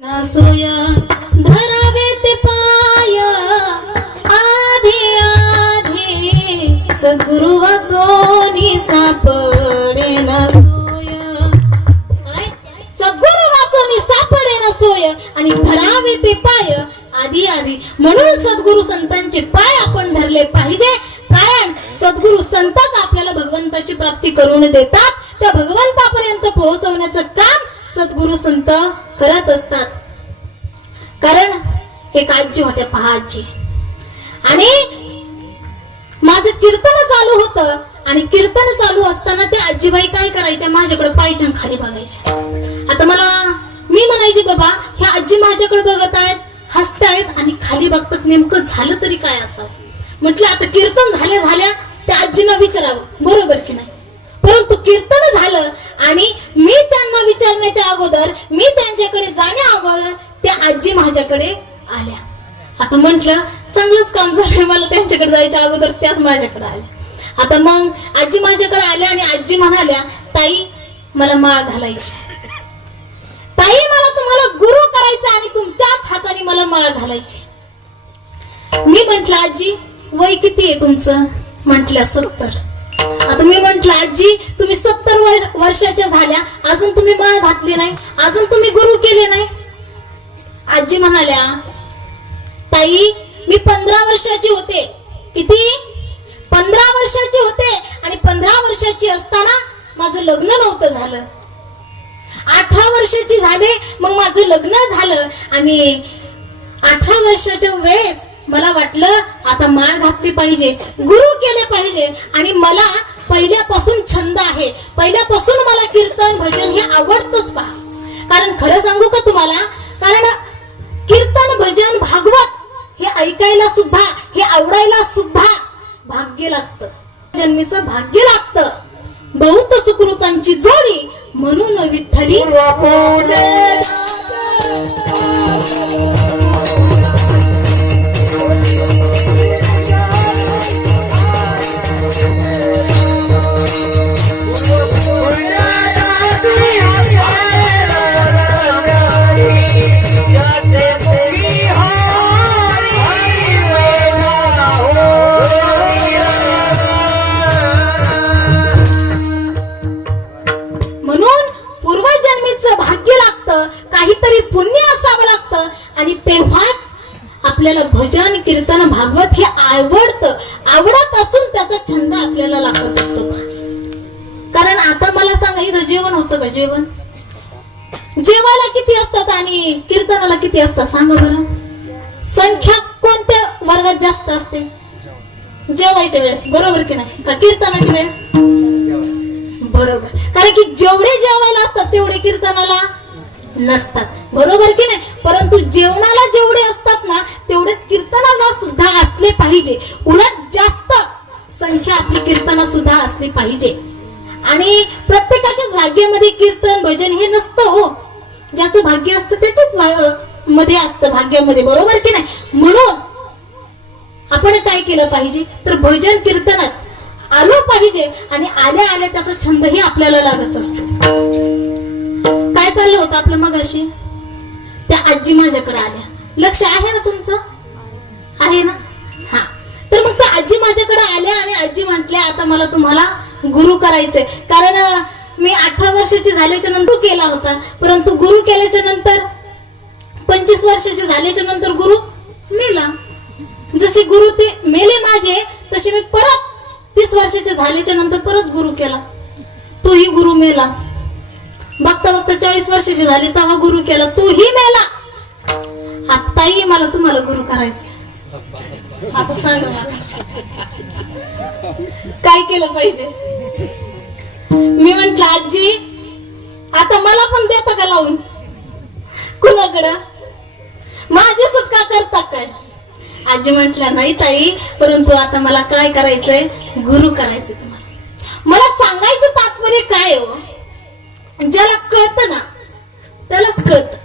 नासोय धरावे ते पाय आधी आधी सद्गुरु वाचोनी सापडे नासोय काय सद्गुरु वाचोनी सापडे नासोय आणि धरावे ते पाय आधी आधी म्हणून सद्गुरु संतांचे पाय आपण धरले पाहिजे। कारण सद्गुरु संतच आपल्याला भगवंताची प्राप्ती करून देतात। त्या भगवंतापर्यंत पोहोचवण्याचं काम सद्गुरु संत करत असतात। कारण एक आजी होत्या पहा आजी, आणि माझं कीर्तन चालू होतं आणि कीर्तन चालू असताना त्या आजीबाई काय करायच्या, माझ्याकडे पायच्या खाली बघायच्या। आता मी म्हणायची बाबा ह्या आजी माझ्याकडे बघत आहेत, हसतायत आणि खाली बघतात, नेमकं झालं तरी काय असावं। म्हटलं आता कीर्तन झाल्या त्या आजींना विचारावं, बरोबर की नाही। परंतु कीर्तन झालं आणि मी त्यांना विचारण्याच्या अगोदर, मी त्यांच्याकडे जाण्या अगोदर त्या आजी माझ्याकडे आल्या। आता म्हटलं चांगलंच काम झालंय, मला त्यांच्याकडे जायच्या अगोदर त्याच माझ्याकडे आल्या। आता मग आजी माझ्याकडे आल्या आणि आजी म्हणाल्या, ताई मला माळ घालायची, ताई मला तुम्हाला गुरु करायचं आणि तुमच्याच हाताने मला माळ घालायची। मी म्हंटल आजी वय किती आहे तुमचं? म्हटल्या 70। आता मी म्हंटल आजी तुम्ही 70 वर्षाच्या झाल्या, अजून तुम्ही माळ घातली नाही, अजून तुम्ही गुरु केले नाही। आजी म्हणाल्या, ताई मी 15 वर्षाची होते। किती? 15 वर्षाची होते आणि 15 वर्षाची असताना माझं लग्न नव्हतं झालं। 18 वर्षाची झाले मग माझं लग्न झालं आणि 18 वर्षाच्या वेळेस मला वाटलं आता माळ घातली पाहिजे, गुरु केले पाहिजे। आणि मला पहिल्यापासून छंद आहे, पहिल्यापासून मला कीर्तन भजन हे आवडतंच पहा। कारण खरं सांगू का तुम्हाला, कारण कीर्तन भजन भागवत हे ऐकायला सुद्धा, हे आवडायला सुद्धा भाग्य लागतं, जन्मीचं भाग्य लागतं। बहुत सुकृतांची जोडी म्हणून विठ्ठली भजन कीर्तन भागवत हे आवडत असून त्याचा छंद आपल्याला लागत असतो। कारण आता मला सांगा इथं जेवण होतं का? जेवायला किती असतात आणि कीर्तनाला किती असतात सांगा बरं? संख्या कोणत्या वर्गात जास्त असते? जेवायच्या वेळेस, बरोबर की नाही? का कीर्तनाच्या वेळेस? बरोबर। कारण की जेवढे जेवायला असतात तेवढे कीर्तनाला नसतात, बरोबर की नाही? परंतु जेवणाला जेवढे असतात ना तेवढेच कीर्तनाला सुद्धा असले पाहिजे। उलट जास्त संख्या आपली कीर्तना सुद्धा असली पाहिजे। आणि प्रत्येकाच्याच भाग्यामध्ये कीर्तन भजन हे नसतं हो, ज्याचं भाग्य असतं त्याच्याच मध्ये असतं भाग्यामध्ये, बरोबर की नाही? म्हणून आपण काय केलं पाहिजे तर भजन कीर्तनात आलो पाहिजे आणि आल्या आल्या त्याचा छंदही आपल्याला लागत असतो। काय चाललं होतं आपलं मगाशी? त्या आजी माझ्याकडे आल्या, लक्ष आहे ना तुमचं? आहे ना? हा। तर मग त्या आजी माझ्याकडे आल्या आणि आजी म्हटल्या आता मला तुम्हाला गुरु करायचंय। कारण मी 18 वर्षाची झाल्याच्या नंतर केला होता, परंतु गुरु केल्याच्या नंतर 25 वर्षाचे झाल्याच्या नंतर गुरु मेला। जसे गुरु ते मेले माझे, तसे मी परत 30 वर्षाचे झाल्याच्या नंतर परत गुरु केला, तोही गुरु मेला। बघता बघता 40 वर्षाची झाली तेव्हा गुरु केला, तोही मेला। आताही मला तुम्हाला गुरु करायचं। आता सांगा मला काय केलं पाहिजे? मी म्हंटल आजी आता मला पण देता का लावून? कुणाकडं? माझी सुटका करता काय? आजी म्हटल्या नाही ताई, परंतु आता मला काय करायचंय? गुरु करायचंय तुम्हाला। मला सांगायचं तात्पर्य काय हो? ज्याला कळतं ना त्यालाच कळतं।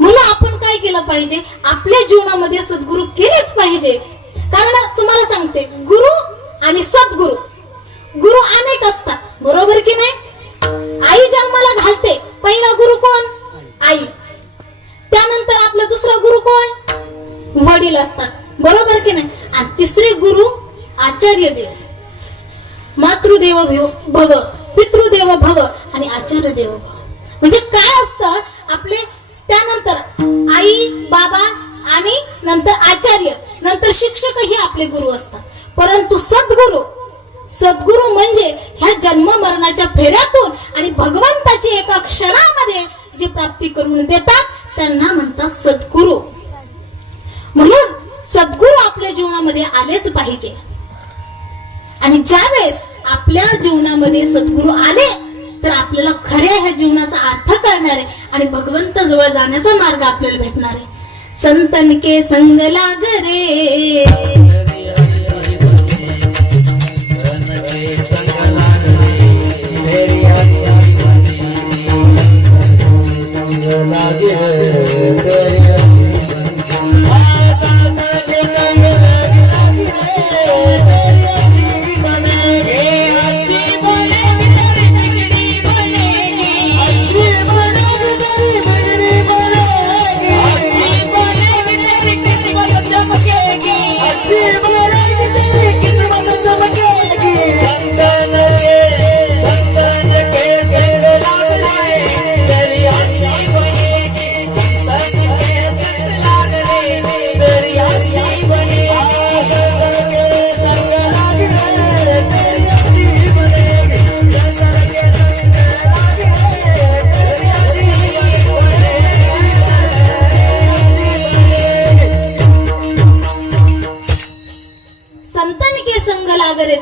म्हणून आपण काय केलं पाहिजे? आपल्या जीवनामध्ये सद्गुरु केलेच पाहिजे। कारण तुम्हाला सांगते, गुरु आणि सद्गुरु, गुरु अनेक असतात, बरोबर की नाही? आई जन्माला घालते, पहिला गुरु कोण? आई। असतात, बरोबर की नाही. आणि तिसरे गुरु आचार्य देव. मातृदेव भव, पितृदेव भव आणि आचार्य देव भव. म्हणजे काय असतं आपले, त्यानंतर आई बाबा आणि नंतर आचार्य, नंतर शिक्षक हे आपले गुरु असतात. परंतु सद्गुरु म्हणजे ह्या जन्म मरणाच्या फेऱ्यातून आणि भगवंताची एका क्षणामध्ये जे प्राप्ती करून देतात त्यांना म्हणतात सद्गुरु. म्हणून सद्गुरु आपल्या जीवनामध्ये आलेच पाहिजे. आणि ज्यावेळेस आपल्या जीवनामध्ये सद्गुरु आले तर आपल्याला खऱ्या ह्या जीवनाचा अर्थ कळणार आहे आणि भगवंत जवळ जाण्याचा मार्ग आपल्याला भेटणार आहे. संतन के संग लाग रे,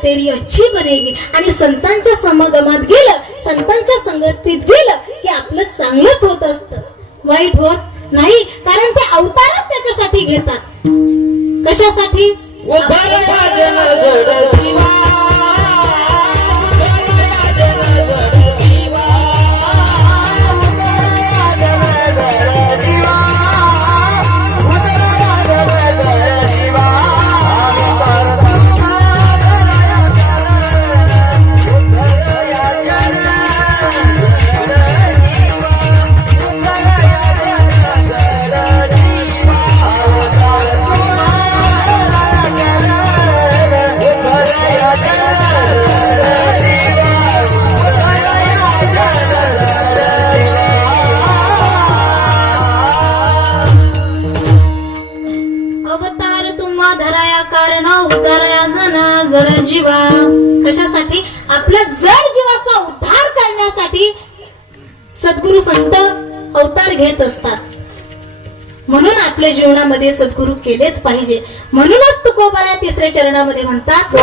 तेरी अच्छी बनेगी. आणि संतांच्या समागमात गेलं, संतांच्या संगतीत गेलं की आपलं चांगलंच होत असतं, वाईट होत नाही. कारण ते अवतारच त्याच्यासाठी घेतात. कशासाठी? जीवा. कशासाठी? आपल्या जड जीवाचा उद्धार करण्यासाठी सद्गुरु संत अवतार घेत असतात. म्हणून आपल्या जीवनामध्ये सद्गुरु केलेच पाहिजे. म्हणूनच तुकोबारा तिसऱ्या चरणामध्ये म्हणतात